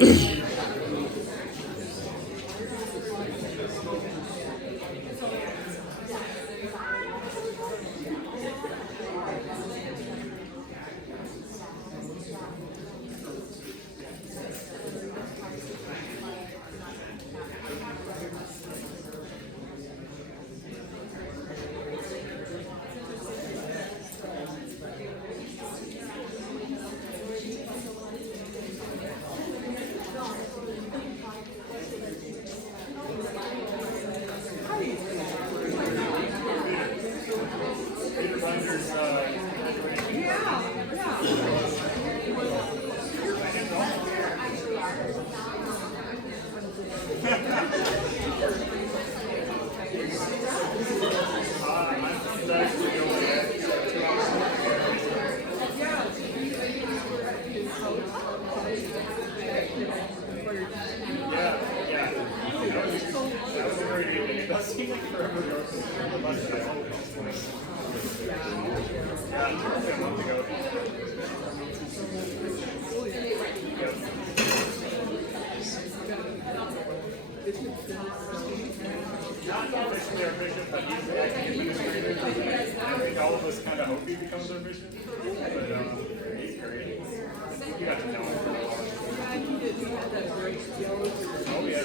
Not officially our bishop, but he's the acting administrator. I think all of us kind of hope he becomes our bishop. But he's great. You got to know him for a while. Oh, yeah,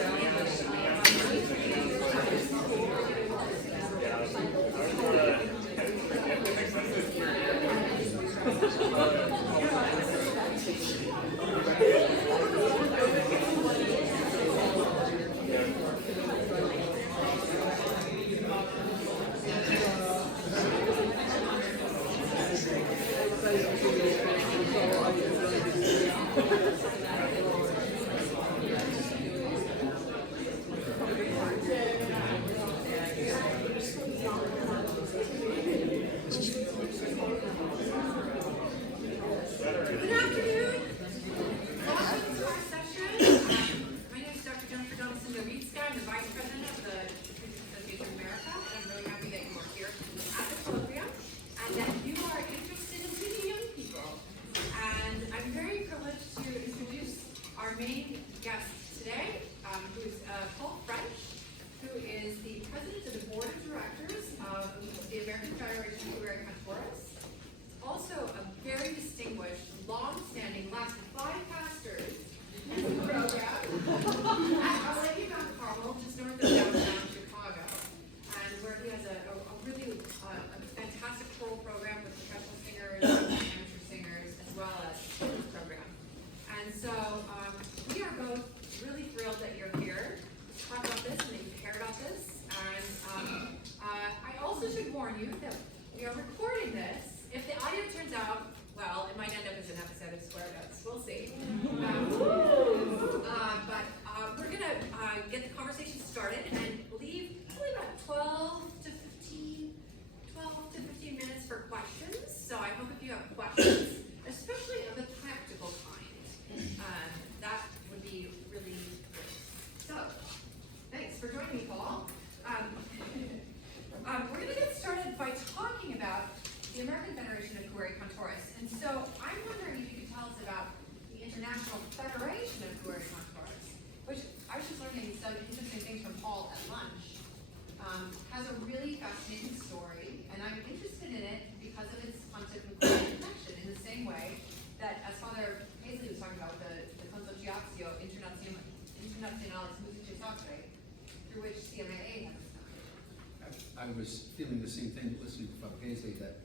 I was feeling the same thing listening to Father Paisley, that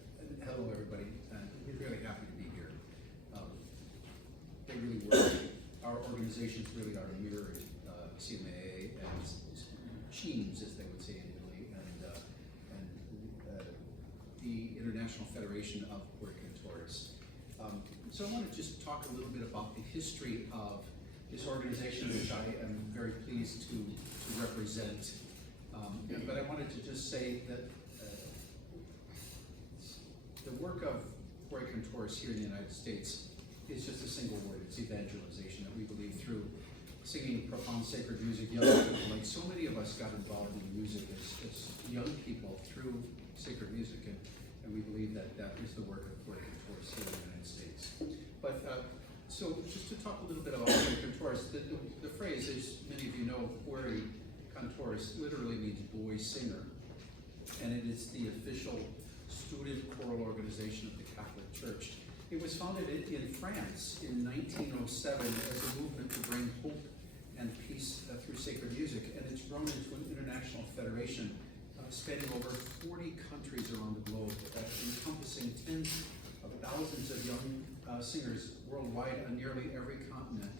hello everybody, we're really happy to be here. They really were, our organizations really are mirroring CMAA and CHEAMS, as they would say in Italy, and the International Federation of Puerto Cantores. So I want to just talk a little bit about the history of this organization, which I am very pleased to represent. But I wanted to just say that the work of Puerto Cantores here in the United States is just a single word. It's evangelization, that we believe through singing profound sacred music. Young people, like so many of us, got involved in music as young people through sacred music, and we believe that that is the work of Puerto Cantores here in the United States. But So just to talk a little bit about Pueri Cantores, the phrase, as many of you know, Pueri Cantores literally means boy singer, and it is the official student choral organization of the Catholic Church. It was founded in France in 1907 as a movement to bring hope and peace through sacred music, and it's grown into an international federation spanning over 40 countries around the globe, encompassing tens of thousands of young singers worldwide on nearly every continent,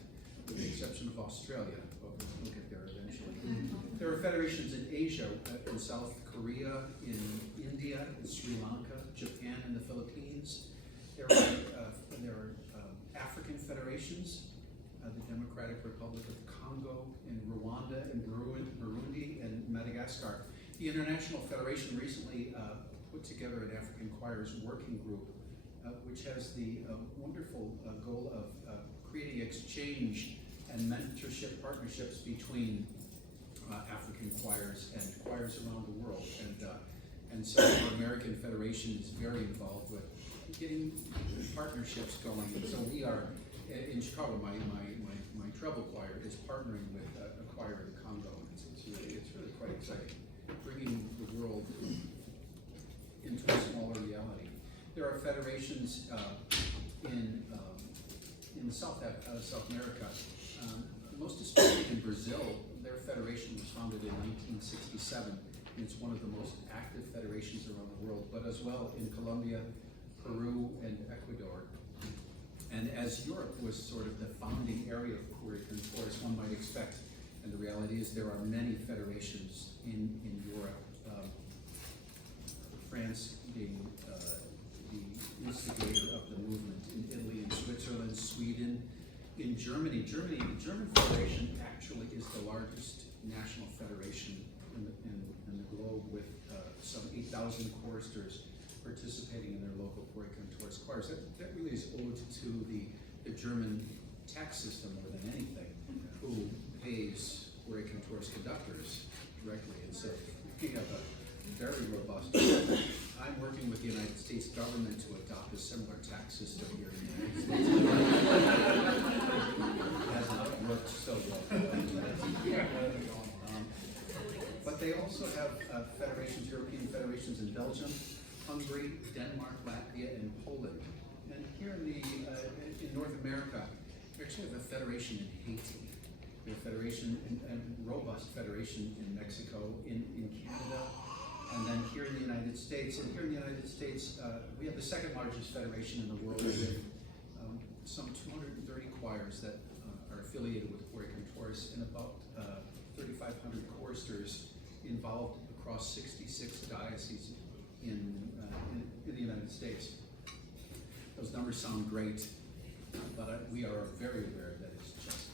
with the exception of Australia, but we'll get there eventually. There are federations in Asia, in South Korea, in India, in Sri Lanka, Japan, and the Philippines. There are African federations, the Democratic Republic of Congo, in Rwanda, in Burundi, and Madagascar. The International Federation recently put together an African choirs working group, which has the wonderful goal of creating exchange and mentorship partnerships between African choirs and choirs around the world. And so our American Federation is very involved with getting partnerships going. And so we are, in Chicago, my treble choir is partnering with a choir in Congo. It's really quite exciting, bringing the world into a smaller reality. There are federations in South America, most especially in Brazil. Their federation was founded in 1967, and it's one of the most active federations around the world, but as well in Colombia, Peru, and Ecuador. And as Europe was sort of the founding area of Pueri Cantores, one might expect, and the reality is there are many federations in Europe, France being the instigator of the movement, in Italy and Switzerland, Sweden, in Germany. The German Federation actually is the largest national federation in the globe, with some 8,000 choristers participating in their local Pueri Cantores choirs. That really is owed to the German tax system more than anything, who pays Pueri Cantores conductors directly. And so we have a very robust. I'm working with the United States government to adopt a similar tax system here in the United States. It has not worked so well. But they also have federations, European federations in Belgium, Hungary, Denmark, Latvia, and Poland. And here in North America, we actually have a federation in Haiti. We have a federation, and robust federation in Mexico, in Canada, and then here in the United States. And here in the United States, we have the second largest federation in the world, with some 230 choirs that are affiliated with Pueri Cantores, and about 3,500 choristers involved across 66 dioceses in the United States. Those numbers sound great, but we are very aware that it's just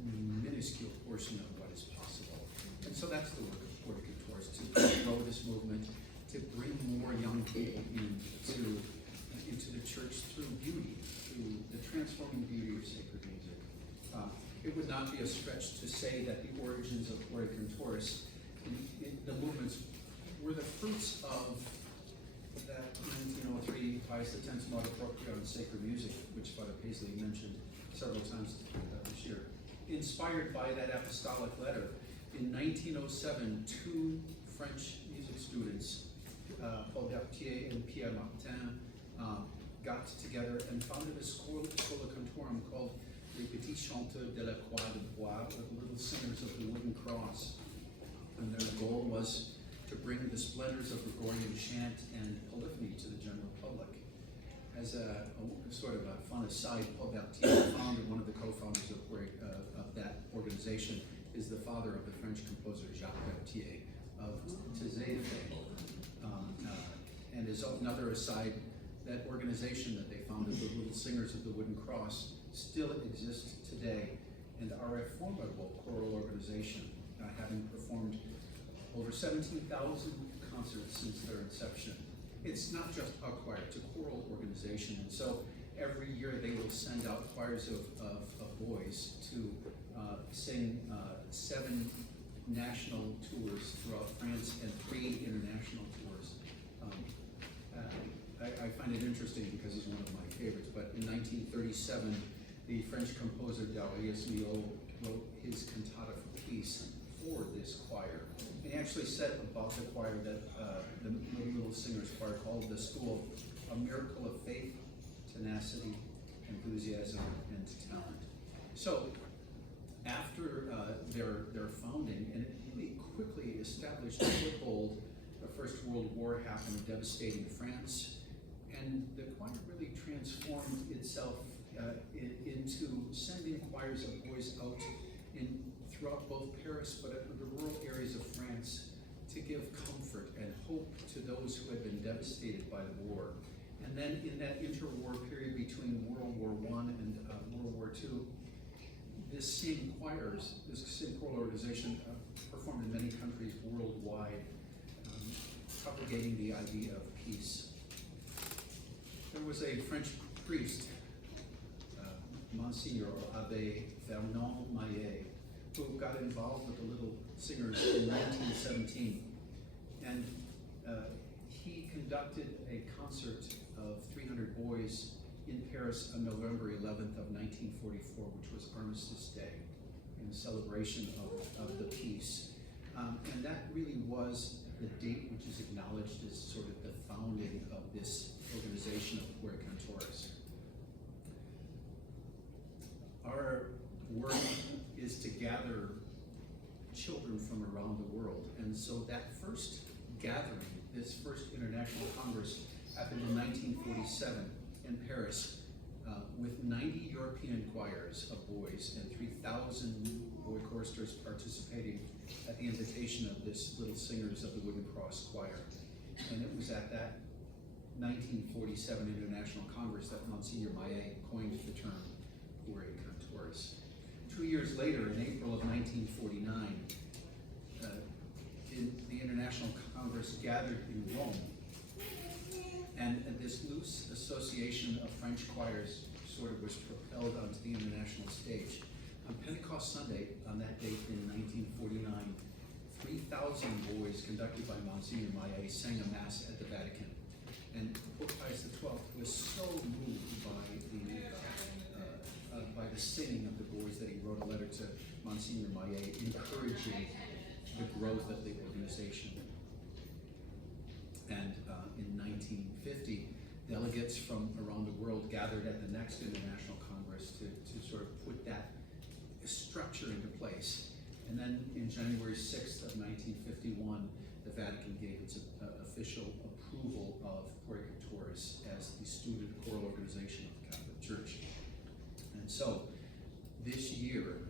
a minuscule portion of what is possible. And so that's the work of Pueri Cantores, to grow this movement, to bring more young people into the church through beauty, through the transforming beauty of sacred music. It would not be a stretch to say that the origins of Pueri Cantores, the movements, were the fruits of that 1903 Pius X's Motu Proprio on sacred music, which Father Paisley mentioned several times this year. Inspired by that apostolic letter, in 1907, two French music students, Paul Berthier and Pierre Martin, got together and founded a Schola Cantorum called Les Petits Chanteurs de la Croix de Bois, or the Little Singers of the Wooden Cross. And their goal was to bring the splendors of Gregorian chant and polyphony to the general public. As a sort of a fun aside, Paul Berthier, one of the co-founders of that organization, is the father of the French composer Jacques Berthier of Taizé fame. And as another aside, that organization that they founded, the Little Singers of the Wooden Cross, still exists today and are a formidable choral organization, having performed over 17,000 concerts since their inception. It's not just a choir, it's a choral organization. And so every year they will send out choirs of boys to sing 7 national tours throughout France and 3 international tours. I find it interesting because he's one of my favorites, but in 1937, the French composer Darius Milhaud wrote his cantata for peace for this choir. And he actually said about the choir that the Little Singers Choir called the school a miracle of faith, tenacity, enthusiasm, and talent. So after their founding, and it really quickly established a foothold, the First World War happened, devastating France, and the choir really transformed itself into sending choirs of boys out throughout both Paris, but in the rural areas of France, to give comfort and hope to those who had been devastated by the war. And then in that interwar period between World War I and World War II, this same choral organization performed in many countries worldwide, propagating the idea of peace. There was a French priest, Monsignor Abbé Fernand Maillet, who got involved with the Little Singers in 1917, and he conducted a concert of 300 boys in Paris on November 11th of 1944, which was Armistice Day, in celebration of the peace. And that really was the date which is acknowledged as sort of the founding of this organization of Pueri Cantores. Our work is to gather children from around the world. And so that first gathering, this first International Congress, happened in 1947 in Paris, with 90 European choirs of boys and 3,000 boy choristers participating at the invitation of this Little Singers of the Wooden Cross Choir. And it was at that 1947 International Congress that Monsignor Maillet coined the term Pueri Cantores. 2 years later, in April of 1949, the International Congress gathered in Rome, and this loose association of French choirs sort of was propelled onto the international stage. On Pentecost Sunday, on that date in 1949, 3,000 boys, conducted by Monsignor Maillet, sang a mass at the Vatican. And Pope Pius XII was so moved by the singing of the boys that he wrote a letter to Monsignor Maillet encouraging the growth of the organization. And in 1950, delegates from around the world gathered at the next International Congress to sort of put that structure into place. And then in January 6th of 1951, the Vatican gave its official approval of Pueri Cantores as the student choral organization of the Catholic Church. And so this year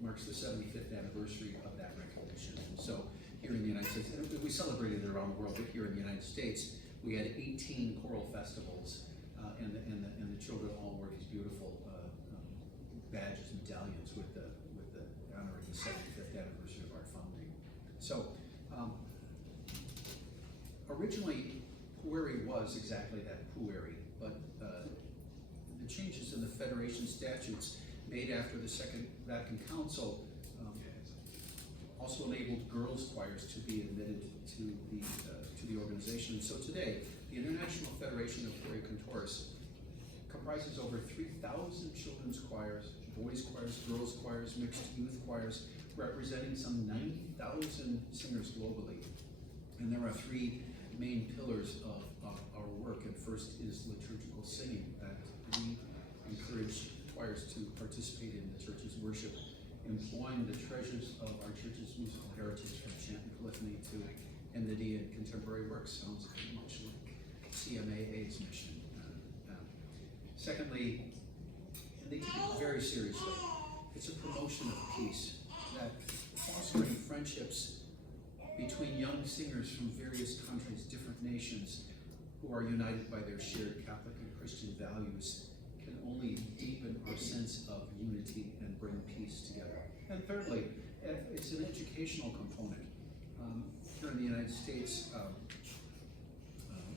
marks the 75th anniversary of that recognition. And so here in the United States, and we celebrated it around the world, but here in the United States, we had 18 choral festivals, and the children all wore these beautiful badges, medallions with the honoring the 75th anniversary of our founding. So originally, Pueri was exactly that, Pueri, but the changes in the Federation statutes made after the Second Vatican Council also enabled girls' choirs to be admitted to the organization. So today, the International Federation of Pueri Cantores comprises over 3,000 children's choirs, boys' choirs, girls' choirs, mixed youth choirs, representing some 90,000 singers globally. And there are three main pillars of our work. And first is liturgical singing, that we encourage choirs to participate in the church's worship, employing the treasures of our church's musical heritage, from chant and polyphony to hymnody and contemporary works. Sounds much like CMAA's mission. Secondly, and they take it very seriously, it's a promotion of peace, that fostering friendships between young singers from various countries, different nations, who are united by their shared Catholic and Christian values, can only deepen our sense of unity and bring peace together. And thirdly, it's an educational component. Here in the United States,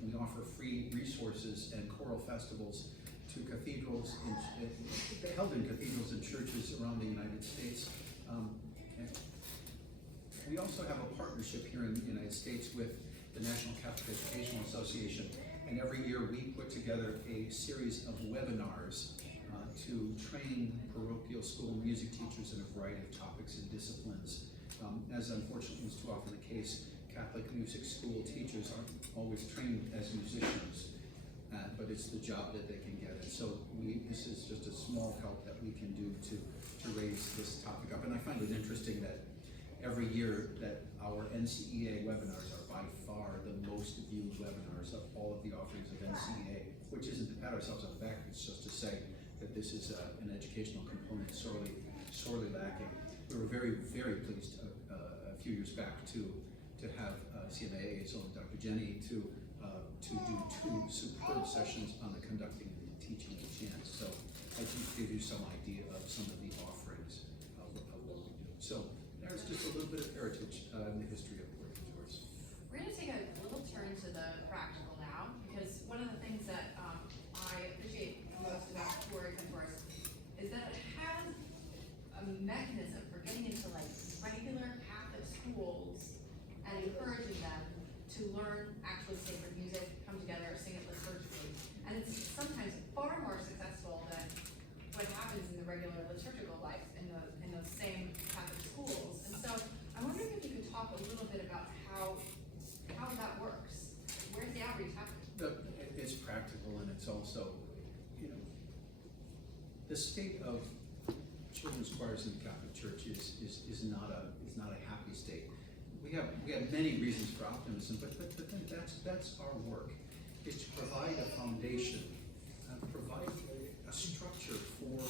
we offer free resources and choral festivals to cathedrals, held in cathedrals and churches around the United States. We also have a partnership here in the United States with the National Catholic Educational Association, and every year we put together a series of webinars to train parochial school music teachers in a variety of topics and disciplines. As unfortunately is too often the case, Catholic music school teachers aren't always trained as musicians, but it's the job that they can get. And so this is just a small help that we can do to raise this topic up. And I find it interesting that every year that our NCEA webinars are by far the most viewed webinars of all of the offerings of NCEA, which isn't to pat ourselves on the back, it's just to say that this is an educational component sorely lacking. We were very, very pleased a few years back to have CMAA's own Dr. Jenny to do 2 superb sessions on the conducting and teaching of chant. So I can give you some idea of some of the offerings of what we do. So there's just a little bit of heritage in the history of Puerto Rico. We're going to take a little turn to the practical now, because one of the things that I appreciate most about Puerto Rico is that it has a mechanism for getting into like regular Catholic schools and encouraging them to learn actually sacred music, come together, sing it liturgically. And it's sometimes far more successful than what happens in the regular liturgical life in those same Catholic schools. And so I'm wondering if you could talk a little bit about how that works. Where's the outreach happening? It's practical, and it's also, the state of children's choirs in the Catholic Church is not a happy state. We have many reasons for optimism, but then that's our work, is to provide a foundation, provide a structure for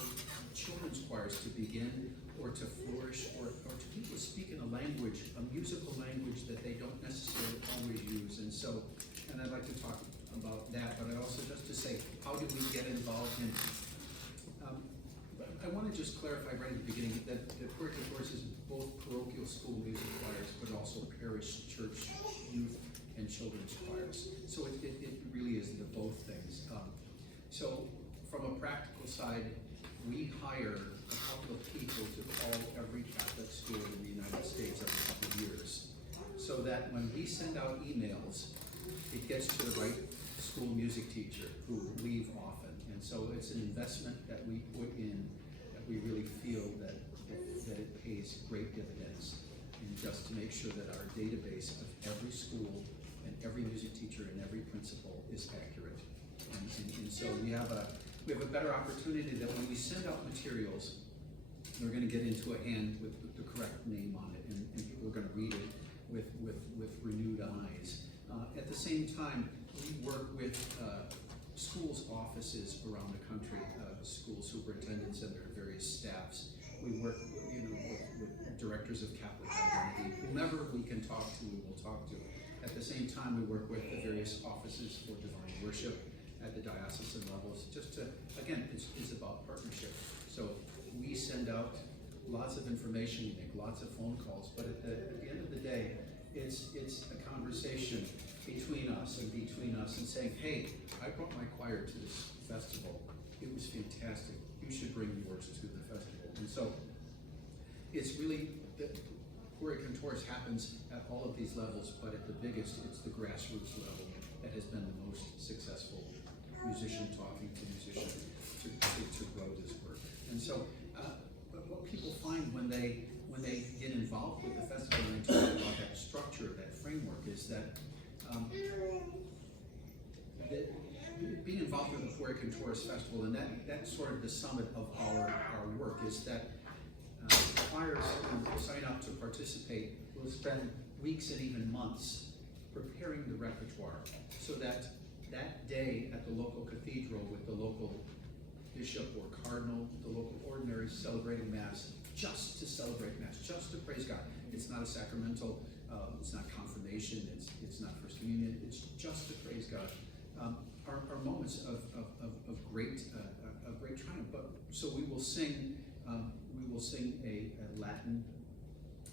children's choirs to begin or to flourish, or to be able to speak in a language, a musical language that they don't necessarily always use. And so, and I'd like to talk about that, but I also just to say, how do we get involved in I want to just clarify right at the beginning that Puerto Rico is both parochial school music choirs, but also parish, church, youth, and children's choirs. So it really is the both things. So from a practical side, we hire a couple of people to call every Catholic school in the United States every couple of years, so that when we send out emails, it gets to the right school music teacher who leave often. And so it's an investment that we put in, we really feel that it pays great dividends, and just to make sure that our database of every school and every music teacher and every principal is accurate. And so we have a better opportunity that when we send out materials, they're going to get into a hand with the correct name on it, and people are going to read it with renewed eyes. At the same time, we work with schools' offices around the country, school superintendents and their various staffs. We work, with directors of Catholic identity. Whomever we can talk to, we will talk to. At the same time, we work with the various offices for divine worship at the diocesan levels. Just to, again, it's about partnership. So we send out lots of information, we make lots of phone calls, but at the end of the day, it's a conversation between us and saying, hey, I brought my choir to this festival. It was fantastic. You should bring yours to the festival. And so it's really, Puerto Rico Tours happens at all of these levels, but at the biggest, it's the grassroots level that has been the most successful, musician talking to musician to grow this work. And so, but what people find when they get involved with the festival, and I talk about that structure, that framework, is that being involved with the Puerto Rican Tourist Festival, and that's sort of the summit of our work, is that choirs who sign up to participate will spend weeks and even months preparing the repertoire, so that day at the local cathedral with the local bishop or cardinal, the local ordinary celebrating Mass, just to celebrate Mass, just to praise God. It's not a sacramental, it's not confirmation, it's not First Communion, it's just to praise God. Are moments of great triumph. But so we will sing a Latin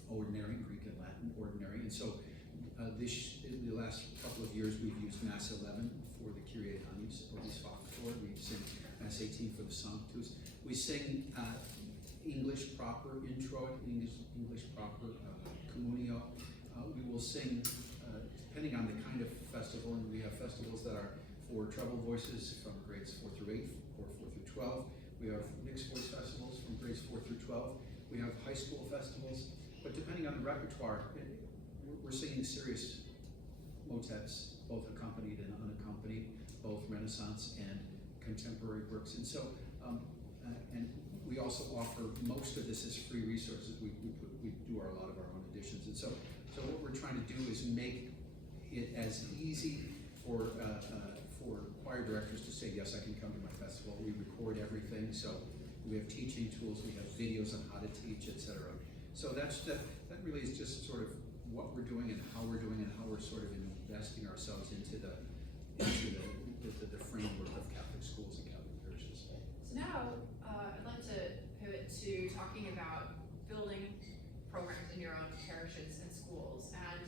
ordinary, Greek and Latin ordinary, and so in the last couple of years we've used Mass 11 for the Kyrie Annis or His Factor. We sing Mass 18 for the Sanctus. We sing English proper introit, English proper communio. We will sing, depending on the kind of festival, and we have festivals that are for treble voices from grades 4 through 8 or 4 through 12. We have mixed voice festivals from grades 4 through 12. We have high school festivals, but depending on the repertoire, we're singing serious motets, both accompanied and unaccompanied, both Renaissance and contemporary works. And so, and we also offer, most of this is free resources. We do a lot of our own editions. And so what we're trying to do is make it as easy for choir directors to say, yes, I can come to my festival. We record everything, so we have teaching tools, we have videos on how to teach, etc. So that really is just sort of what we're doing and how we're doing and how we're sort of investing ourselves into the framework of Catholic schools and Catholic parishes. So now, I'd like to pivot to talking about building programs in your own parishes and schools. And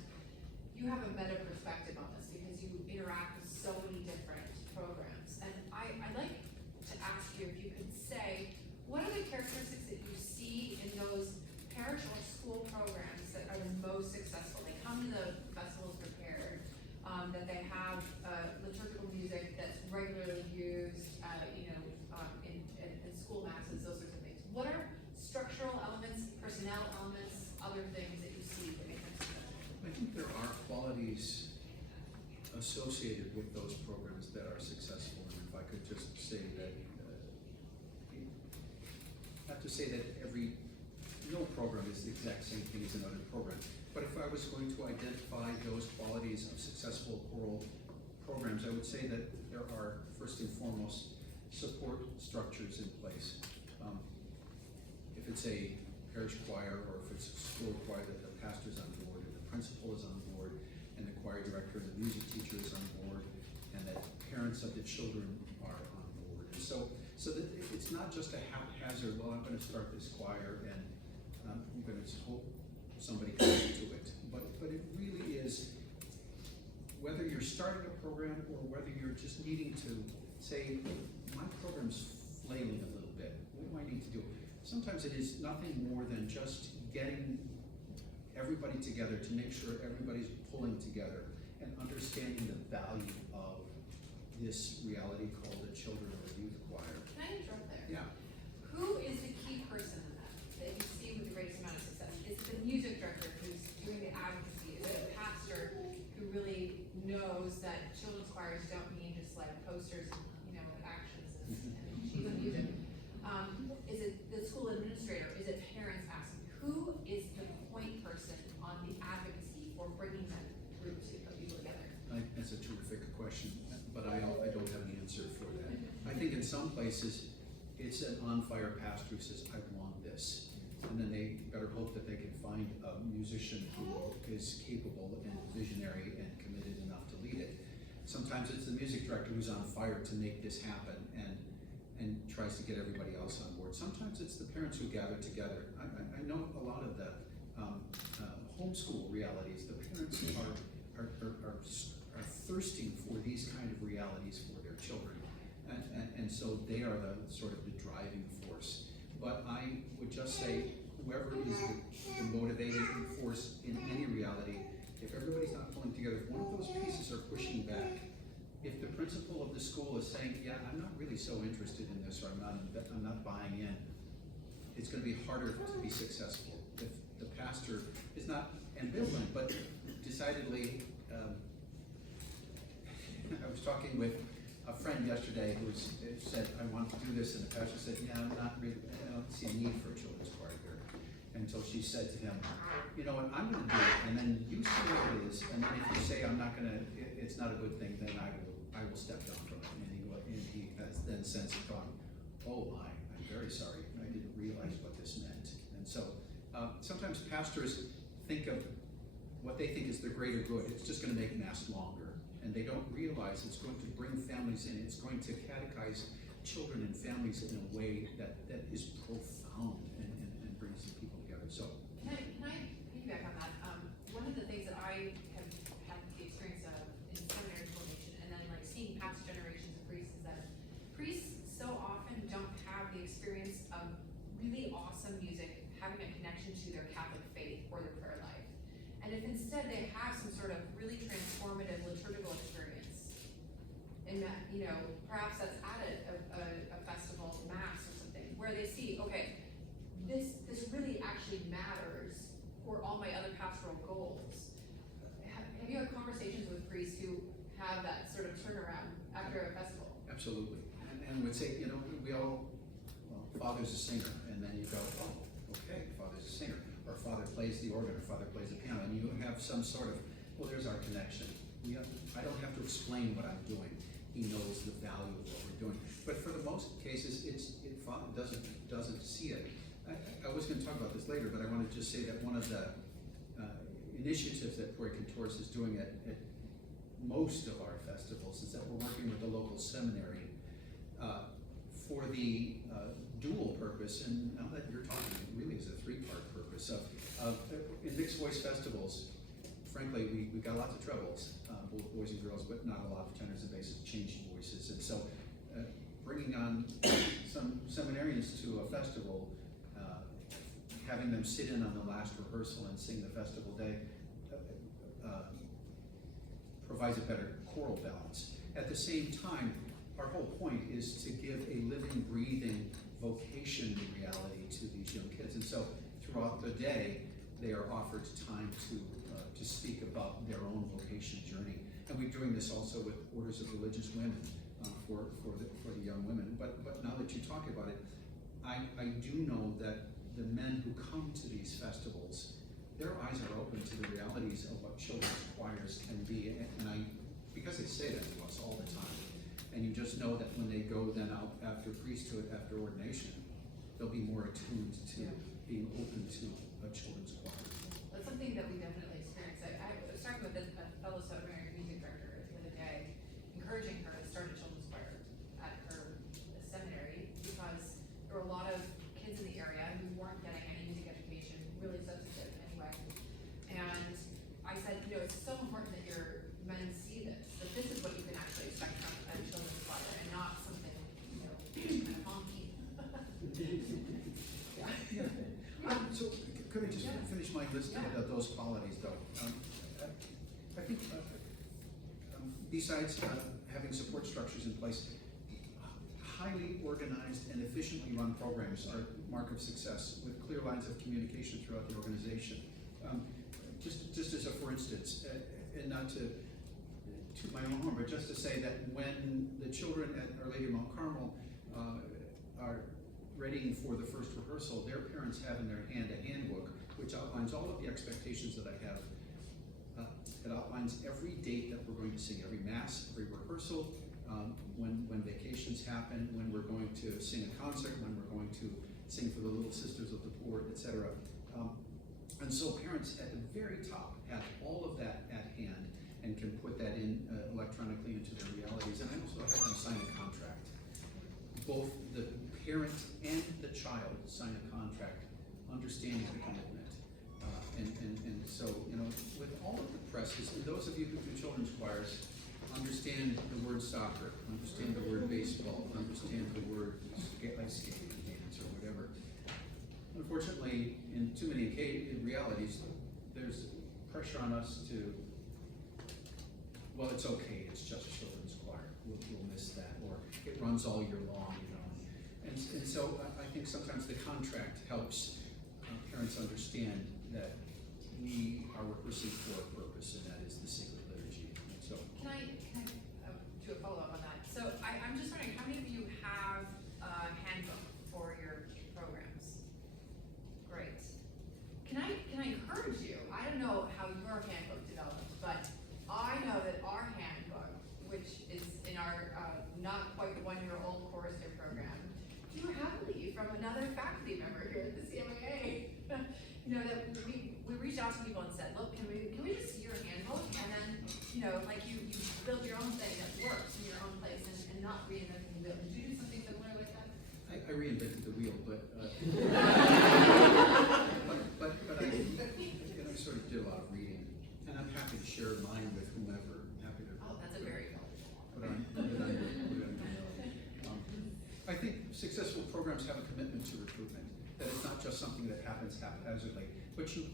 you have a better perspective on this because you interact with so many different programs. And I'd like to ask you if you could say, what are the characteristics that you see in those parish or school programs that are the most successful? They come to the festivals prepared, that they have liturgical music that's regularly used, in school masses, those sorts of things. What are structural elements, personnel elements, other things that you see that make them successful? I think there are qualities associated with those programs that are successful. And if I could just say that, not to say that no program is the exact same thing as another program, but if I was going to identify those qualities of successful choral programs, I would say that there are, first and foremost, support structures in place. If it's a parish choir or if it's a school choir, that the pastor's on board and the principal is on board and the choir director and the music teacher is on board and that parents of the children are on board. And so that it's not just a haphazard, well, I'm going to start this choir and I'm going to hope somebody comes to it. But it really is, whether you're starting a program or whether you're just needing to say, my program's flailing a little bit, what do I need to do? Sometimes it is nothing more than just getting everybody together to make sure everybody's pulling together and understanding the value of this reality called the children or youth choir. Can I interrupt there? Yeah. Who is the key person in that you see with the greatest amount of success? Is it the music director who's doing the advocacy? Is it a pastor who really knows that children's choirs don't mean just like posters and, actions and sheets of music? Is it the school administrator? Is it parents asking? Who is the point person on the advocacy for bringing that group of people together? That's a terrific question, but I don't have an answer for that. I think in some places, it's an on-fire pastor who says, I want this. And then they better hope that they can find a musician who is capable and visionary and committed enough to lead it. Sometimes it's the music director who's on fire to make this happen and tries to get everybody else on board. Sometimes it's the parents who gather together. I know a lot of the homeschool realities. The parents are thirsting for these kind of realities for their children. And so they are the sort of the driving force. But I would just say, whoever is the motivating force in any reality, if everybody's not pulling together, if one of those pieces are pushing back, if the principal of the school is saying, yeah, I'm not really so interested in this, or I'm not buying in, it's going to be harder to be successful. If the pastor is not ambivalent, but decidedly, I was talking with a friend yesterday who said, I want to do this, and the pastor said, yeah, I'm not really, I don't see a need for a children's choir here. Until she said to him, you know what, I'm going to do it, and then you say what it is, and then if you say I'm not going to, it's not a good thing, then I will step down from it. And he has then since gone, oh my, I'm very sorry, I didn't realize what this meant. And so sometimes pastors think of what they think is the greater good. It's just going to make Mass longer. And they don't realize it's going to bring families in. It's going to catechize children and families in a way that is profound and brings the people together. So, Can I piggyback on that? One of the things that I have had the experience of in seminary formation and then like seeing past generations of priests is that priests so often don't have the experience of really awesome music having a connection to their Catholic faith or their prayer life. And if instead they have some sort of really transformative liturgical experience, in that, perhaps that's at a festival, mass or something all my other pastoral goals. Have you had conversations with priests who have that sort of turnaround after a festival? Absolutely. And would say, you know, we all, well, Father's a singer, and then you go, oh, okay, Father's a singer. Or Father plays the organ, or Father plays the piano, and you have some sort of, well, there's our connection. I don't have to explain what I'm doing. He knows the value of what we're doing. But for the most cases, Father doesn't see it. I was going to talk about this later, but I want to just say that one of the initiatives that Puerto Cantores is doing at most of our festivals is that we're working with the local seminary for the dual purpose, and now that you're talking, it really is a three-part purpose of in mixed voice festivals. Frankly, we got lots of trebles, both boys and girls, but not a lot of tenors and basses, changed voices, and so bringing on some seminarians to a festival, having them sit in on the last rehearsal and sing the festival day provides a better choral balance. At the same time, our whole point is to give a living, breathing vocation reality to these young kids. And so throughout the day, they are offered time to speak about their own vocation journey. And we're doing this also with orders of religious women for the young women. But now that you talk about it, I do know that the men who come to these festivals, their eyes are open to the realities of what children's choirs can be, and because they say that to us all the time, and you just know that when they go then out after priesthood, after ordination, they'll be more attuned to being open to a children's choir. That's something that we definitely experience. I was talking with a fellow seminary music director the other day, encouraging her to start a children's choir at her seminary because there were a lot of kids in the area who weren't getting any music education, really substantive anyway. And I said, you know, it's so important that your men see this, that this is what you can actually expect from a children's choir and not something, you know, kind of funky. So could I just finish my list of those qualities, though? I think besides having support structures in place, highly organized and efficiently run programs are a mark of success with clear lines of communication throughout the organization. Just as a for instance, and not to toot my own horn, but just to say that when the children at Our Lady of Mount Carmel are readying for the first rehearsal, their parents have in their hand a handbook which outlines all of the expectations that I have. It outlines every date that we're going to sing, every mass, every rehearsal, when vacations happen, when we're going to sing a concert, when we're going to sing for the Little Sisters of the Poor, etc. And so parents at the very top have all of that at hand and can put that in electronically into their realities. And I also have them sign a contract. Both the parent and the child sign a contract understanding the commitment. And so, you know, with all of the presses, and those of you who do children's choirs, understand the word soccer, understand the word baseball, understand the word ice skating, dance, or whatever. Unfortunately, in too many realities, there's pressure on us to, well, it's okay, it's just children's choir, we'll miss that, or it runs all year long, you know. And so I think sometimes the contract helps parents understand that we are rehearsing for a purpose, and that is the sacred liturgy. So, Can I do a follow-up on that? So I'm just wondering, how many of you have a handbook for your programs? Great. Can I encourage you? I don't know how your handbook developed, but I know that our handbook, which is in our not quite one-year-old chorister program, drew heavily from another faculty member here at the CMAA. You know, that we reached out to people and said, look, can we just see your handbook? And then, you know, like you build your own thing that works in your own place and not reinventing the wheel. Did you do something similar like that? I reinvented the wheel, but I sort of did a lot of reading, and I'm happy to share mine with whomever. I'm happy to. Oh, that's a very good Put on. I think successful programs have a commitment to recruitment. That it's not just something that happens haphazardly, but you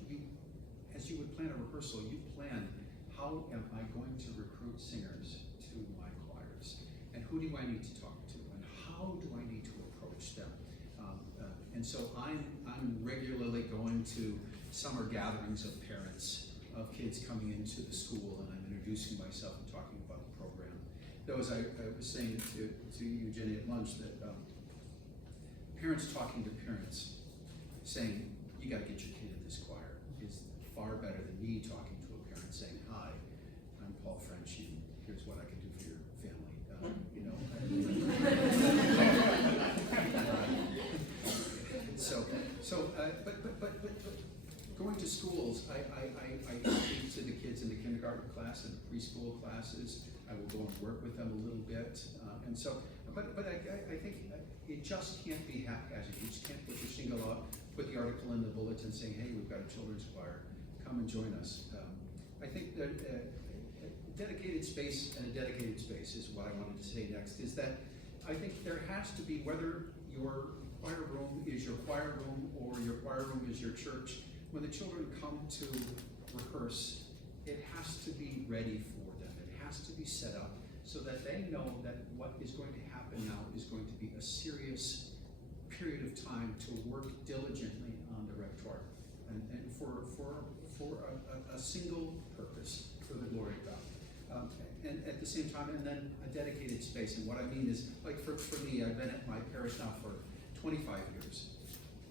as you would plan a rehearsal, you plan, how am I going to recruit singers to my choirs, and who do I need to talk to, and how do I need to approach them? And so I'm regularly going to summer gatherings of parents, of kids coming into the school, and I'm introducing myself and talking about the program. Though, as I was saying to you, Jenny, at lunch, that parents talking to parents, saying, you gotta get your kid in this choir, is far better than me talking to a parent saying, hi, I'm Paul French, and here's what I can do for your family. You know. But going to schools, I speak to the kids in the kindergarten class and preschool classes. I will go and work with them a little bit, and so. But I think it just can't be haphazard. You just can't put your shingle up, put the article in the bulletin saying, hey, we've got a children's choir, come and join us. I think that dedicated space and a dedicated space is what I wanted to say next, is that I think there has to be, whether your choir room is your choir room or your choir room is your church, when the children come to rehearse, it has to be ready for them. It has to be set up so that they know that what is going to happen now is going to be a serious period of time to work diligently on the repertoire and for a single purpose, for the glory of God. And at the same time, and then a dedicated space. And what I mean is, like for me, I've been at my parish now for 25 years.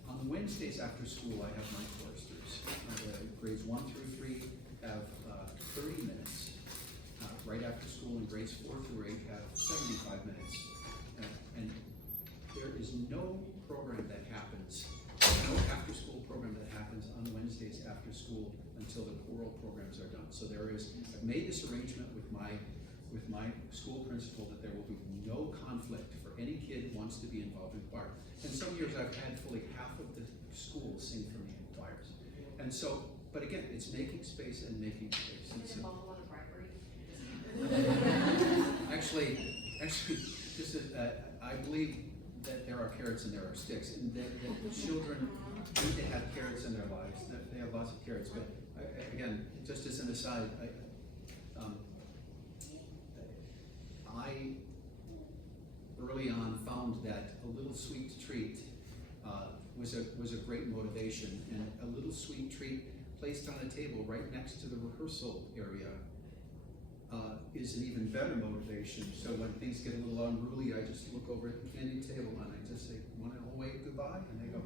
On Wednesdays after school, I have my choristers. Grades 1 through 3 have 30 minutes. Right after school, and grades 4 through 8 have 75 minutes. And there is no program that happens, no after-school program that happens on Wednesdays after school until the choral programs are done. So I've made this arrangement with my school principal that there will be no conflict for any kid who wants to be involved in choir. And some years I've had fully half of the school sing for me in choirs. And so, but again, it's making space and making space. And so, actually, just I believe that there are carrots and there are sticks, and that children need to have carrots in their lives. They have lots of carrots, but again, just as an aside, I early on found that a little sweet treat was a great motivation, and a little sweet treat placed on a table right next to the rehearsal area is an even better motivation. So when things get a little unruly, I just look over at the candy table and I just say, "Want to wave goodbye?" And they go.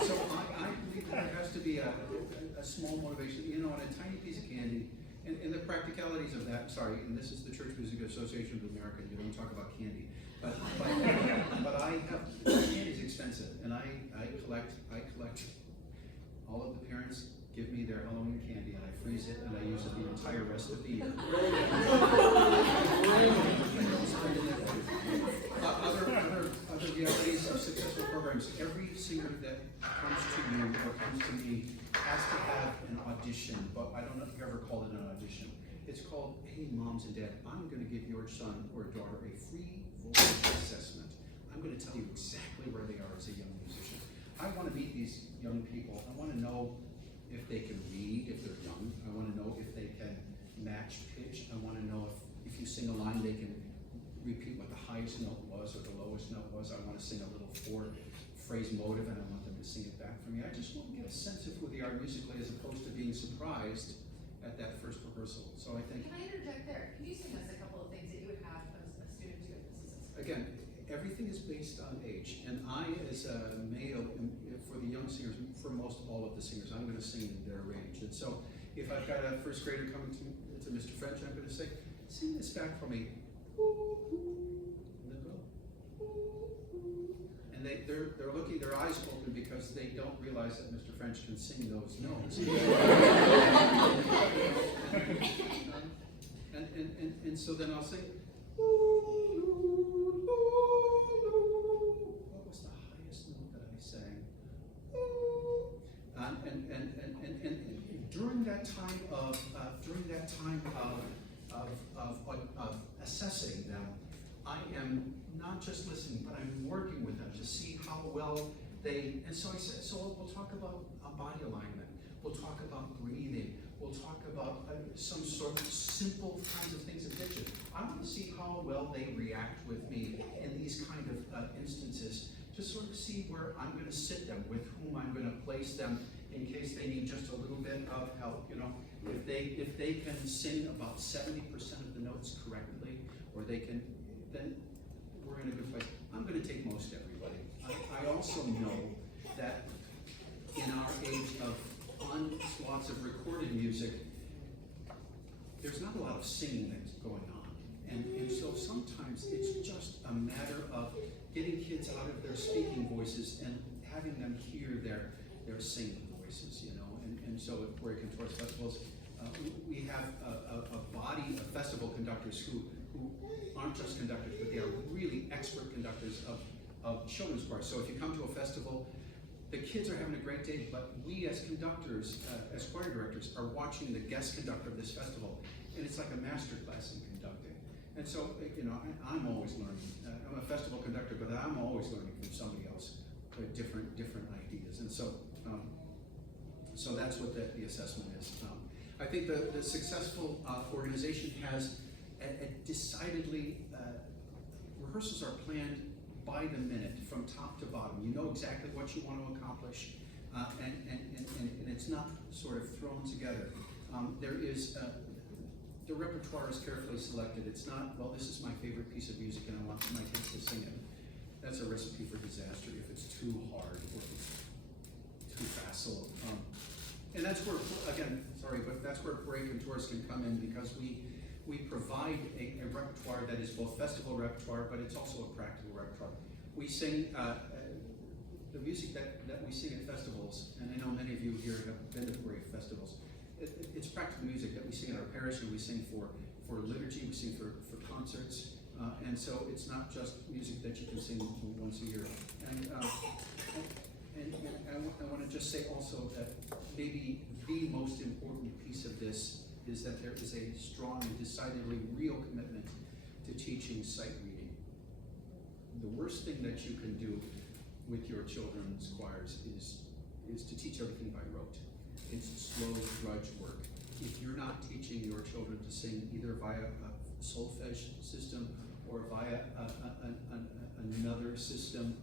So I believe that there has to be a small motivation, and a tiny piece of candy. And the practicalities of that, sorry, and this is the Church Music Association of America, you don't talk about candy. But I have, candy's expensive, and I collect all of the parents give me their Halloween candy, and I freeze it, and I use it the entire rest of the year. Other realities of successful programs. Every singer that comes to you or comes to me has to have an audition, but I don't know if you ever called it an audition. It's called, hey, moms and dad, I'm going to give your son or daughter a free vocal assessment. I'm going to tell you exactly where they are as a young musician. I want to meet these young people. I want to know if they can read, if they're young. I want to know if they can match pitch. I want to know if you sing a line, they can repeat what the highest note was or the lowest note was. I want to sing a little four-phrase motive, and I want them to sing it back for me. I just want to get a sense of who they are musically, as opposed to being surprised at that first rehearsal. So I think. Can I interject there? Can you sing us a couple of things that you would have a student do at this? Again, everything is based on age, and I, as a male, for the young singers, for most all of the singers, I'm going to sing in their range. And so, if I've got a first grader coming to Mr. French, I'm going to say, "Sing this back for me," and they'll go, and they're looking, their eyes open, because they don't realize that Mr. French can sing those notes. And so then I'll sing. What was the highest note that I sang? And during that time of assessing them, I am not just listening, but I'm working with them to see how well they. And so I said, so we'll talk about body alignment. We'll talk about breathing. We'll talk about some sort of simple kinds of things of diction. I want to see how well they react with me in these kind of instances, to sort of see where I'm gonna sit them, with whom I'm gonna place them, in case they need just a little bit of help, you know. If they can sing about 70% of the notes correctly, or they can, then we're in a good place. I'm gonna take most everybody. I also know that in our age of onslaughts of recorded music, there's not a lot of singing that's going on. And so sometimes it's just a matter of getting kids out of their speaking voices and having them hear their singing voices, you know. And so at Puerto Cantores festivals, we have a body of festival conductors who aren't just conductors, but they are really expert conductors of children's choirs. So if you come to a festival, the kids are having a great day, but we as conductors, as choir directors, are watching the guest conductor of this festival, and it's like a master class in conducting. And so, you know, I'm always learning. I'm a festival conductor, but I'm always learning from somebody else, different ideas. And so, so that's what the assessment is. I think the successful organization has a decidedly, rehearsals are planned by the minute, from top to bottom. You know exactly what you want to accomplish, and it's not sort of thrown together. There is, the repertoire is carefully selected. It's not, well, this is my favorite piece of music and I want my kids to sing it. That's a recipe for disaster if it's too hard or if it's too facile. And that's where, again, sorry, but that's where Puerto Cantores can come in, because we provide a repertoire that is both festival repertoire, but it's also a practical repertoire. We sing, the music that we sing at festivals, and I know many of you here have been to Puerto festivals, it's practical music that we sing in our parish, and we sing for liturgy, we sing for concerts, and so it's not just music that you can sing once a year. And I want to just say also that maybe the most important piece of this is that there is a strong and decidedly real commitment to teaching sight reading. The worst thing that you can do with your children's choirs is to teach everything by rote. It's slow drudge work. If you're not teaching your children to sing either via a solfege system or via another system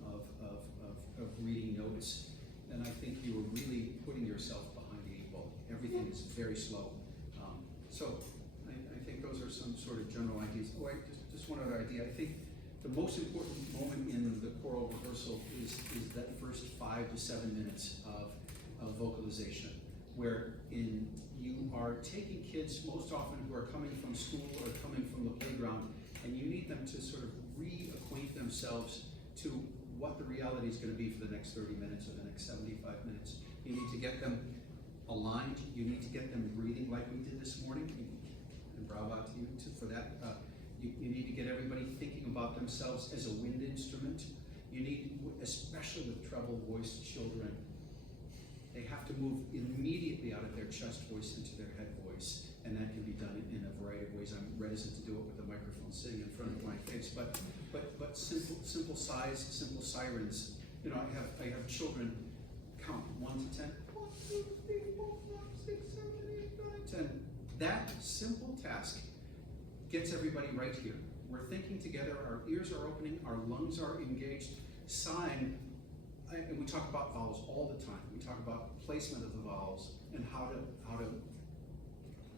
of reading notes, then I think you are really putting yourself behind the eight ball. Everything is very slow. So I think those are some sort of general ideas. Oh, just one other idea. I think the most important moment in the choral rehearsal is that first 5 to 7 minutes of vocalization, where you are taking kids most often who are coming from school or coming from the playground, and you need them to sort of reacquaint themselves to what the reality is going to be for the next 30 minutes or the next 75 minutes. You need to get them aligned. You need to get them breathing like we did this morning. And bravo to you for that. You need to get everybody thinking about themselves as a wind instrument. You need, especially with treble voiced children, they have to move immediately out of their chest voice into their head voice. And that can be done in a variety of ways. I'm reticent to do it with the microphone sitting in front of my face, but simple size, simple sirens. You know, I have children count 1 to 10. 1, 2, 3, 4, 5, 6, 7, 8, 9, 10. That simple task gets everybody right here. We're thinking together, our ears are opening, our lungs are engaged, sighing, and we talk about vowels all the time. We talk about placement of the vowels and how to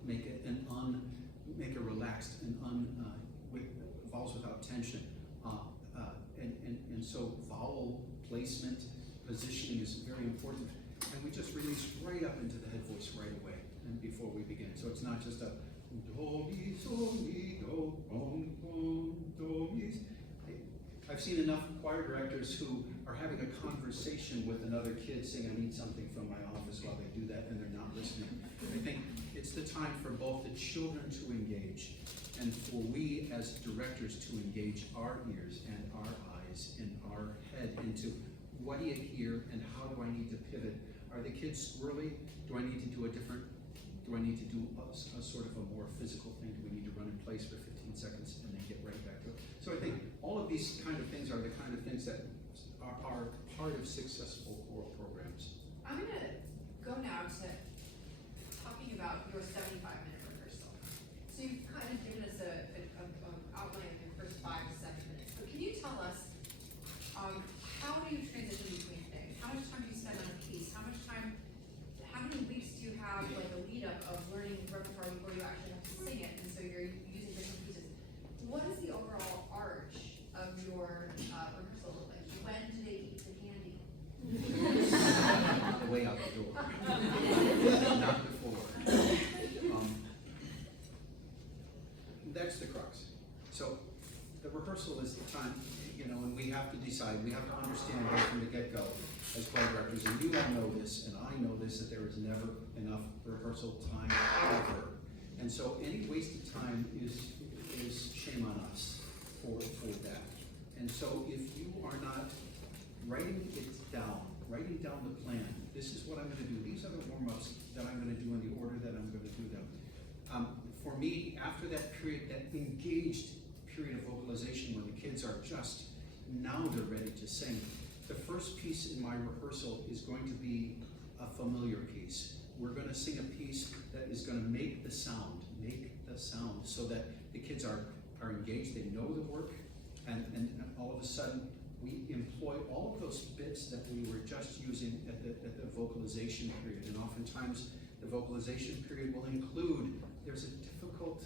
make it make it relaxed and with vowels without tension. And so vowel placement, positioning is very important. And we just release right up into the head voice right away and before we begin. So it's not just a do, mi, sol, mi, do, bom, bom, do, mi. I've seen enough choir directors who are having a conversation with another kid saying, I need something from my office while they do that, and they're not listening. I think it's the time for both the children to engage and for we as directors to engage our ears and our eyes and our head into what do you hear and how do I need to pivot? Are the kids squirrely? Do I need to do a sort of a more physical thing? Do we need to run in place for 15 seconds and then get right back to it? So I think all of these kind of things are the kind of things that are part of successful choral programs. I'm gonna go now to talking about your 75-minute rehearsal. So you've kind of given us an outline of your first 5 to 7 minutes, but can you tell us how do sure. Not before. That's the crux. So the rehearsal is the time, and we have to decide, we have to understand right from the get-go as choir directors, and you all know this, and I know this, that there is never enough rehearsal time ever. And so any wasted time is shame on us for that. And so if you are not writing down the plan, this is what I'm gonna do, these are the warm-ups that I'm gonna do in the order that I'm gonna do them. For me, after that period, that engaged period of vocalization where the kids are just, now they're ready to sing, the first piece in my rehearsal is going to be a familiar piece. We're gonna sing a piece that is gonna make the sound, so that the kids are engaged, they know the work, and all of a sudden, we employ all of those bits that we were just using at the vocalization period. And oftentimes, the vocalization period will include, there's a difficult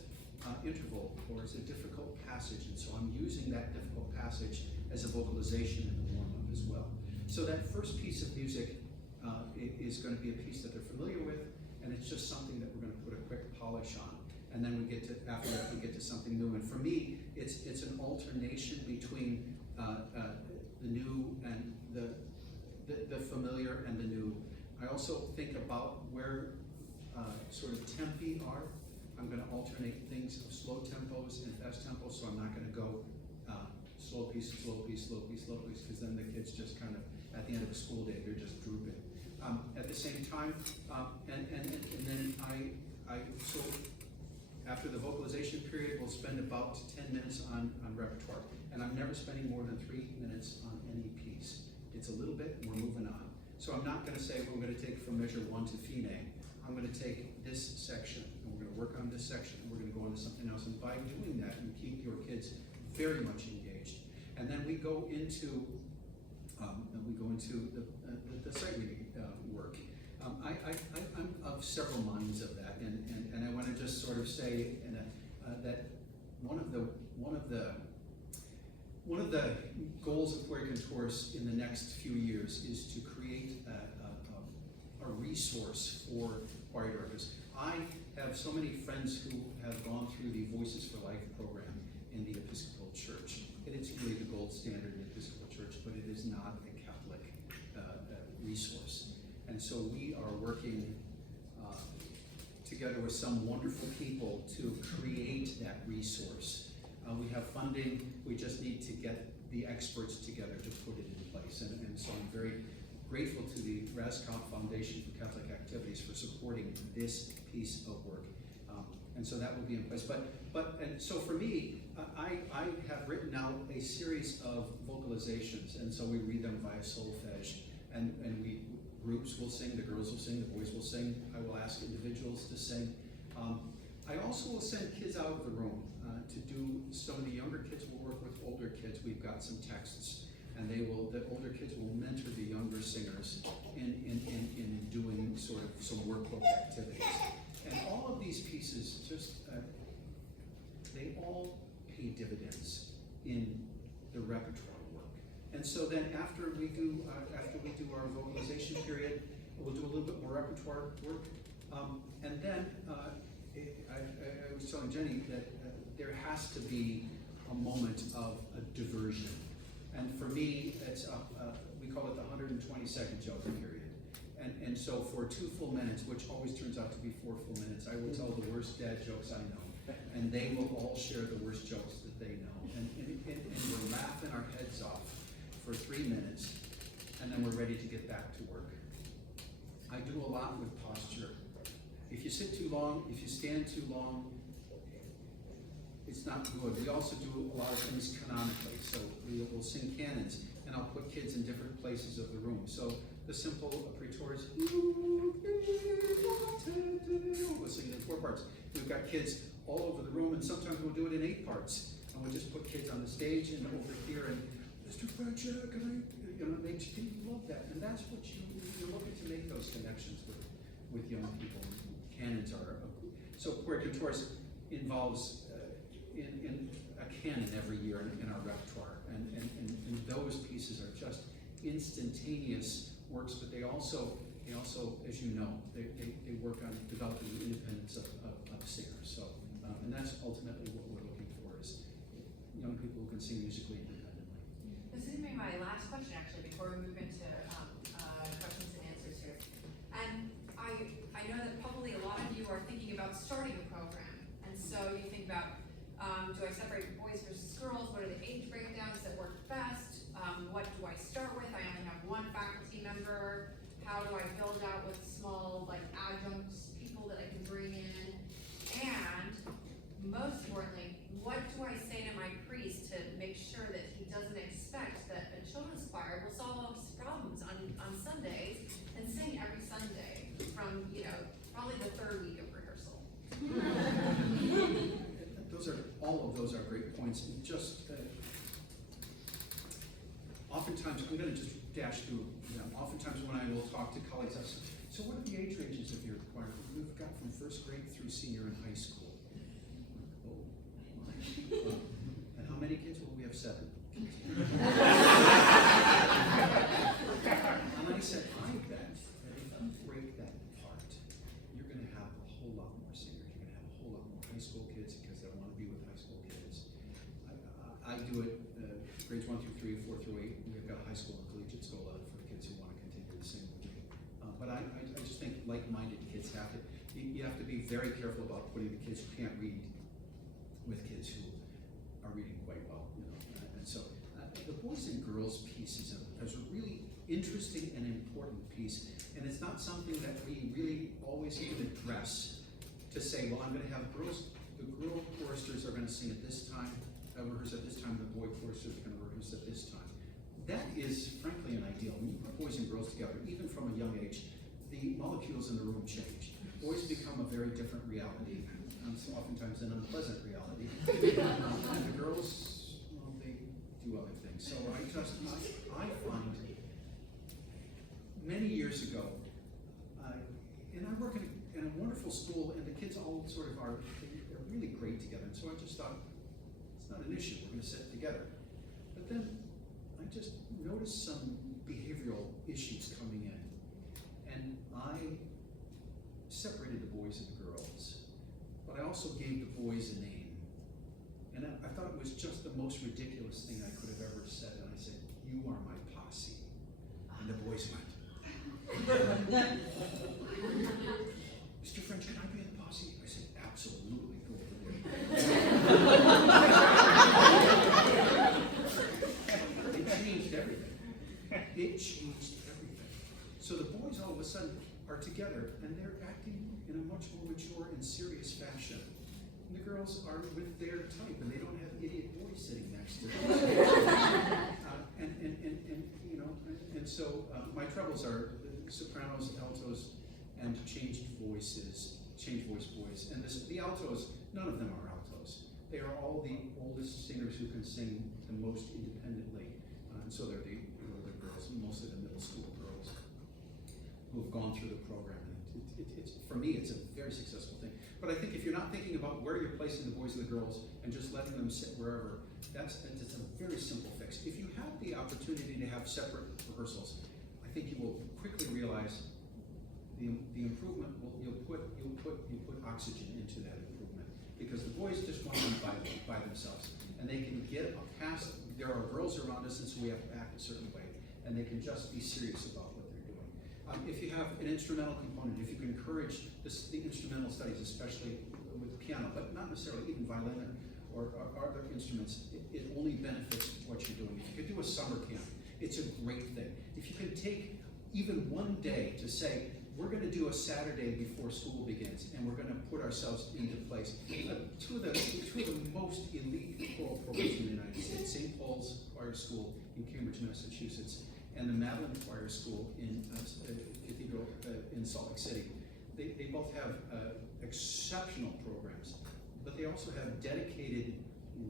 interval, or it's a difficult passage, and so I'm using that difficult passage as a vocalization in the warm-up as well. So that first piece of music is going to be a piece that they're familiar with, and it's just something that we're going to put a quick polish on. And then after that, we get to something new. And for me, it's an alternation between the new and the familiar and the new. I also think about where sort of tempi are. I'm going to alternate things of slow tempos and fast tempos, so I'm not going to go slow piece, slow piece, slow piece, slow piece, because then the kids just kind of, at the end of the school day, they're just drooping. At the same time, and then so after the vocalization period, we'll spend about 10 minutes on repertoire. And I'm never spending more than 3 minutes on any piece. It's a little bit, and we're moving on. So I'm not going to say we're going to take from measure 1 to fine. I'm going to take this section, and we're going to work on this section, and we're going to go on to something else. And by doing that, you keep your kids very much engaged. And then we go into the sight reading work. I'm of several minds of that, and I want to just sort of say that one of the goals of Puerto Contores in the next few years is to create a resource for choir directors. I have so many friends who have gone through the Voices for Life program in the Episcopal Church. And it's really the gold standard in the Episcopal Church, but it is not a Catholic resource. And so we are working together with some wonderful people to create that resource. We have funding, we just need to get the experts together to put it in place. And so I'm very grateful to the Raskow Foundation for Catholic Activities for supporting this piece of work. And so that will be in place. And so for me, I have written out a series of vocalizations, and so we read them via solfege, and groups will sing, the girls will sing, the boys will sing. I will ask individuals to sing. I also will send kids out of the room to do, some of the younger kids will work with older kids. We've got some texts, and the older kids will mentor the younger singers in doing sort of some workbook activities. And all of these pieces they all pay dividends in the repertoire work. And so then after we do our vocalization period, we'll do a little bit more repertoire work. And then I was telling Jenny that there has to be a moment of a diversion. And for me, it's we call it the 120-second joker period. And so for 2 full minutes, which always turns out to be 4 full minutes, I will tell the worst dad jokes I know. And they will all share the worst jokes that they know. And we're laughing our heads off for 3 minutes, and then we're ready to get back to work. I do a lot with posture. If you sit too long, if you stand too long, it's not good. We also do a lot of things canonically. So we'll sing canons, and I'll put kids in different places of the room. So the simple praetors, we'll sing it in 4 parts. We've got kids all over the room, and sometimes we'll do it in 8 parts. And we'll just put kids on the stage and over here, and Mr. Frenchek, and they love that. And that's what you're looking to make those connections with young people. Canons are, so Puerto Contores involves in a canon every year in our repertoire. And those pieces are just instantaneous works, but they also they also, as you know, they work on developing the independence of singers. So, and that's ultimately what we're looking for is young people who can sing musically independently. This is gonna be my last question, actually, before we move into questions and answers here. And I know that probably a lot of you are thinking about starting a program, and so you think about, do I separate boys versus girls? What are the age breakdowns that work best? What do I start with? I only have one faculty member. How do I build out with small, like, adjuncts, people that I can bring in? And most importantly, what do I say to my priest to make sure that he doesn't expect that a children's choir will solve all his problems on Sundays and sing every Sunday from, probably the third week of rehearsal? All of those are great points. And just oftentimes, I'm going to just dash through them. Oftentimes when I will talk to colleagues, I say, so what are the age ranges of your choir? We've got from first grade through senior in high school. Oh, my. And how many kids? Well, we have 7. And I said, I bet that if you break that apart, you're going to have a whole lot more singers. You're going to have a whole lot more high school kids because they want to be with high school kids. I do it grades 1 through 3, 4 through 8. We've got a high school and collegiate school for the kids who want to continue to sing with me. But I just think like-minded kids have to. You have to be very careful about putting the kids who can't read with kids who are reading quite well. And so the boys and girls piece is a really interesting and important piece, and it's not something that we really always even address to say, well, I'm going to have girls. The girl choristers are going to sing at this time, rehearse at this time. The boy choristers are going to rehearse at this time. That is, frankly, an ideal. When you put boys and girls together, even from a young age, the molecules in the room change. Boys become a very different reality, so oftentimes an unpleasant reality. And the girls, well, they do other things. So I find many years ago, and I work in a wonderful school, and the kids all sort of they're really great together. And so I just thought, it's not an issue, we're going to sit together. But then I just noticed some behavioral issues coming in. And I separated the boys and the girls, but I also gave the boys a name. And I thought it was just the most ridiculous thing I could have ever said. And I said, you are my posse. And the boys went, Mr. French, can I be in the posse? I said, absolutely, go over there. It changed everything. It changed everything. So the boys all of a sudden are together and they're acting in a much more mature and serious fashion. And the girls are with their type and they don't have idiot boys sitting next to them. And so my troubles are sopranos, altos, and changed voice boys. And the altos, none of them are altos. They are all the oldest singers who can sing the most independently. And so they're the girls, mostly the middle school girls who have gone through the program. For me, it's a very successful thing. But I think if you're not thinking about where you're placing the boys and the girls and just letting them sit wherever, it's a very simple fix. If you have the opportunity to have separate rehearsals, I think you will quickly realize the improvement. You'll put oxygen into that improvement because the boys just want to be by themselves and they can get past. There are girls around us, and so we have to act a certain way, and they can just be serious about what they're doing. If you have an instrumental component, if you can encourage the instrumental studies, especially with piano, but not necessarily even violin or other instruments, it only benefits what you're doing. If you could do a summer camp, it's a great thing. If you can take even one day to say, we're going to do a Saturday before school begins, and we're going to put ourselves into place. Two of the most elite choral programs in the United States, St. Paul's Choir School in Cambridge, Massachusetts, and the Madeline Choir School in Cathedral in Salt Lake City. They both have exceptional programs, but they also have dedicated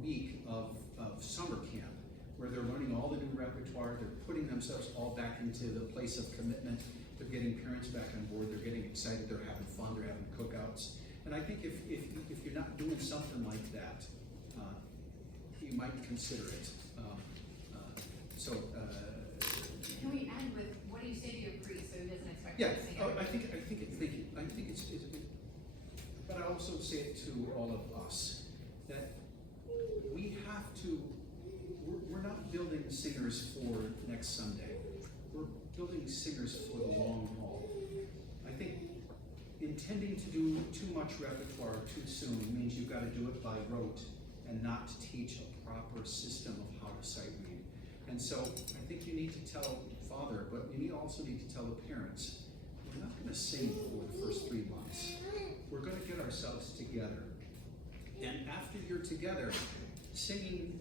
week of summer camp where they're learning all the new repertoire, they're putting themselves all back into the place of commitment, they're getting parents back on board, they're getting excited, they're having fun, they're having cookouts. And I think if you're not doing something like that, you might consider it. Can we end with, what do you say to your priest so he doesn't expect Yeah, singer. I think it's but I also say it to all of us, that we have to, we're not building singers for next Sunday. We're building singers for the long haul. I think intending to do too much repertoire too soon means you've got to do it by rote and not teach a proper system of how to sight read. And so I think you need to tell father, but you also need to tell the parents, we're not going to sing for the first 3 months. We're going to get ourselves together. And after you're together, singing,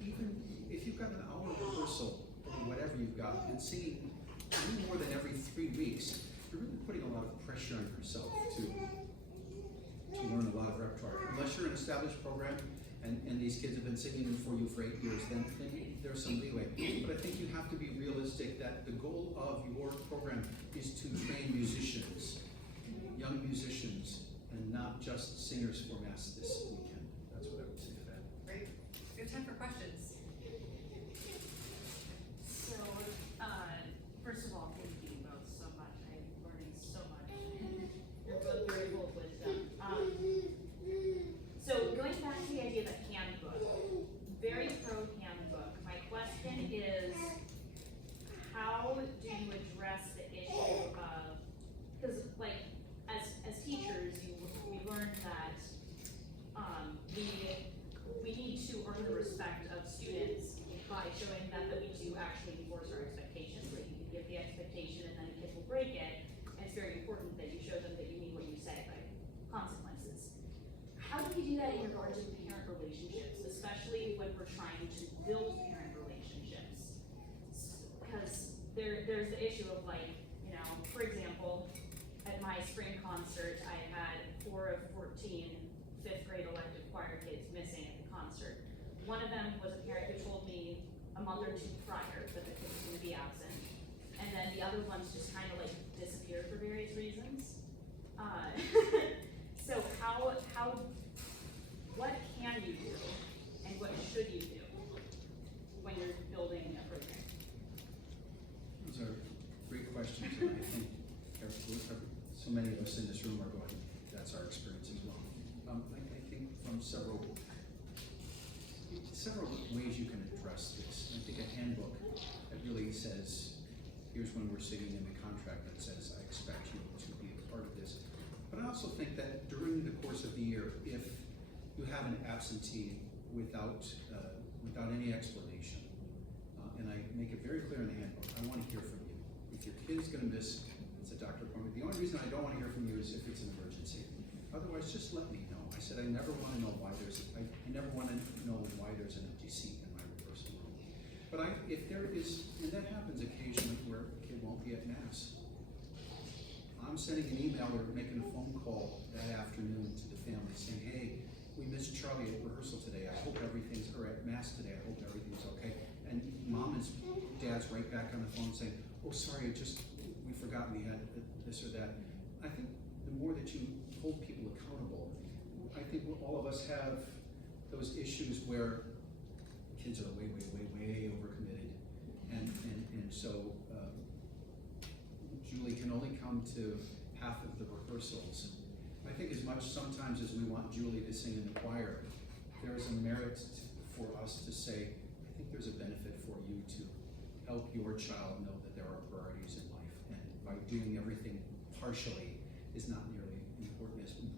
even if you've got an hour rehearsal or whatever you've got, and singing any more than every 3 weeks, you're really putting a lot of pressure on yourself to learn a lot of repertoire. Unless you're an established program and these kids have been singing for you for 8 years, then there's some leeway. But I think you have to be realistic that the goal of your program is to train musicians, young musicians, and not just singers for mass this weekend. That's what I would say to that. Great. We have time for questions. So, first of all, thank you both so much. I'm learning so much. You're both very full of wisdom. So going back to the idea of a handbook, very pro handbook. My question is, how do you address the issue of, because like as teachers, we learned that we need to earn the respect of students by showing them that we do actually enforce our expectations. Like you can give the expectation and then a kid will break it. And it's very important that you show them that you mean what you say by consequences. How do we do that in regard to parent relationships, especially when we're trying to build parent relationships? Because there's the issue of like, for example, at my spring concert, I had 4 of 14 fifth grade elective choir kids missing at the concert. One of them was a parent who told me a month or 2 prior that the kid was going to be absent. And then the other ones just kind of like disappeared for various reasons. So what can you do and what should you do when you're building a program? Those are great questions, and I think so many of us in this room are going, that's our experience as well. I think from several ways you can address this. I think a handbook that really says, here's when we're sitting in the contract that says, I expect you to be a part of this. But I also think that during the course of the year, if you have an absentee without any explanation, and I make it very clear in the handbook, I want to hear from you. If your kid's going to miss, it's a doctor appointment. The only reason I don't want to hear from you is if it's an emergency. Otherwise, just let me know. I said I never want to know why I never want to know why there's an empty seat in my rehearsal room. But if there is, and that happens occasionally where a kid won't be at mass, I'm sending an email or making a phone call that afternoon to the family saying, hey, we missed Charlie at rehearsal today. I hope everything's, or at mass today, I hope everything's okay. And mom and dad's right back on the phone saying, oh, sorry, we forgot we had this or that. I think the more that you hold people accountable, I think all of us have those issues where kids are way overcommitted. And so Julie can only come to half of the rehearsals. I think as much sometimes as we want Julie to sing in the choir, there is a merit for us to say, I think there's a benefit for you to help your child know that there are priorities in life. And by doing everything partially is not nearly important as doing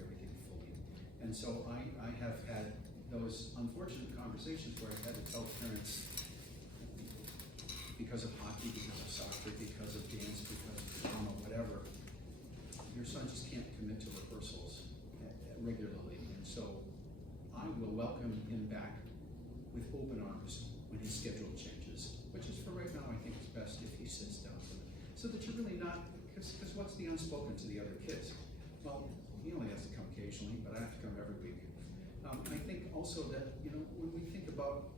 everything fully. And so I have had those unfortunate conversations where I've had to tell parents, because of hockey, because of soccer, because of dance, because of drama, whatever, your son just can't commit to rehearsals regularly. And so I will welcome him back with open arms when his schedule changes, which is for right now, I think it's best if he sits down so that you're really not, because what's the unspoken to the other kids? Well, he only has to come occasionally, but I have to come every week. I think also that, when we think about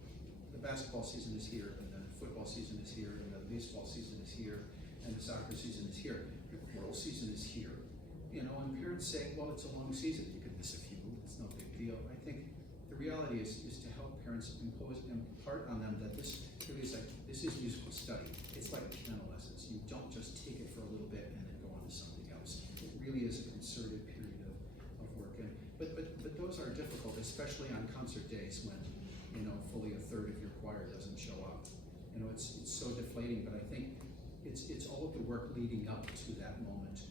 the basketball season is here, and the football season is here, and the baseball season is here, and the soccer season is here, the choral season is here. And parents say, well, it's a long season, you could miss a few, it's no big deal. I think the reality is to help parents impart on them that this really is like, this is musical study. It's like piano lessons. you don't just take it for a little bit and then go on to something else. It really is a concerted period of work. And, but those are difficult, especially on concert days when, fully a third of your choir doesn't show up. It's so deflating, but I think it's all of the work leading up to that moment,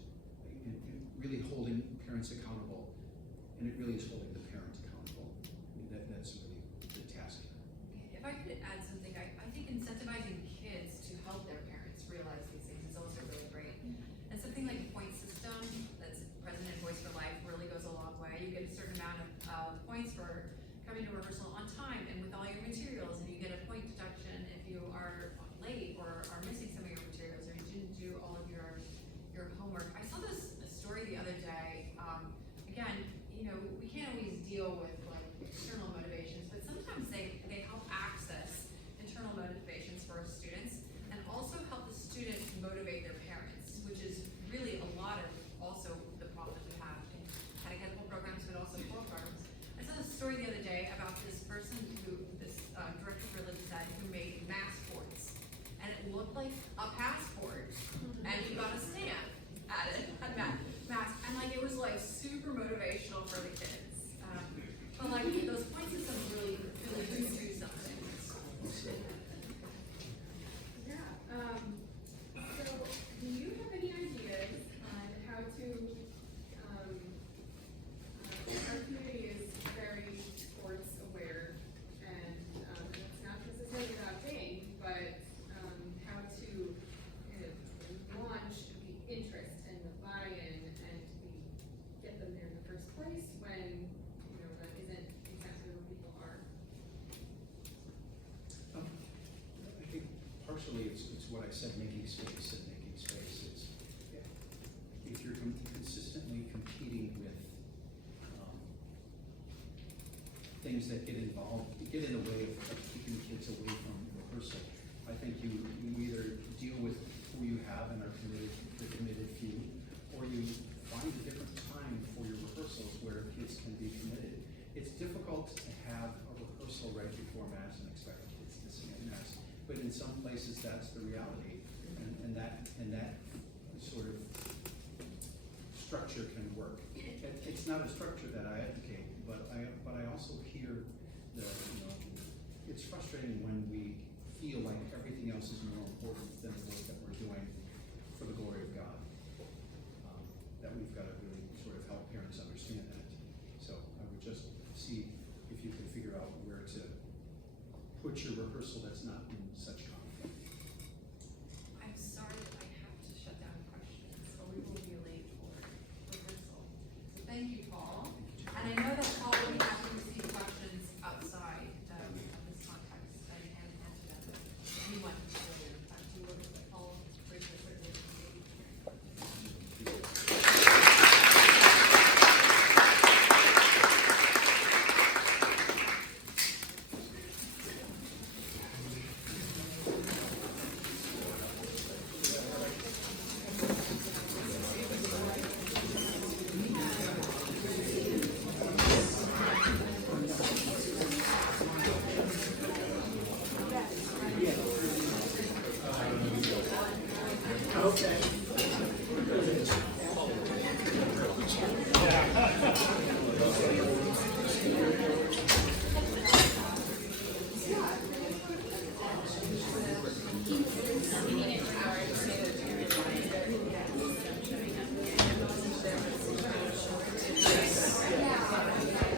and really holding parents accountable, and it really is holding the parent accountable. That's really the task. If I could add something, I think incentivizing kids to help their parents realize these things is also really great. And something like a point system that's present in Voice for Life really goes a long way. You get a certain amount of points for coming to rehearsal on time and with all your materials, and you get a point deduction if you are late or are missing some of your materials or you didn't do all of your homework. I saw this story the other day. Again, we can't always deal with like external motivations, but sometimes they help access internal motivations for our students and also help the student motivate their parents, which is really a lot of also the problem we have in catechetical programs, but also core programs. I saw this story the other day about this person this director of religious ed who made massports, and it looked like a passport, and he got a stamp at it, mask, and like it was like super motivational for the kids. But like those point systems really do something. Yeah, so do you have any ideas on how to, our community is very sports aware, and it's not necessarily about Bing, but how to kind of launch the interest and the buy-in and get them there in the first place when, that isn't exactly where people are. I think partially it's what I said, making space and making space. If you're consistently competing with things that get in the way of keeping kids away from rehearsal, I think you either deal with who you have and are the committed few, or you find a different time for your rehearsals where kids can be committed. It's difficult to have a rehearsal right before Mass and expect kids to sing at Mass, but in some places that's the reality, and that sort of structure can work. It's not a structure that I advocate, but I also hear it's frustrating when we feel like everything else is more important than the work that we're doing for the glory of God. That we've got to really sort of help parents understand that. So I would just see if you can figure out where to put your rehearsal that's not in such conflict. I'm sorry that I have to shut down questions, or we will be late for rehearsal. So thank you, Paul. And I know that Paul will be happy to receive questions outside of this context and answer them. Anyone can really, do you want to Paul bridge this quickly? Okay.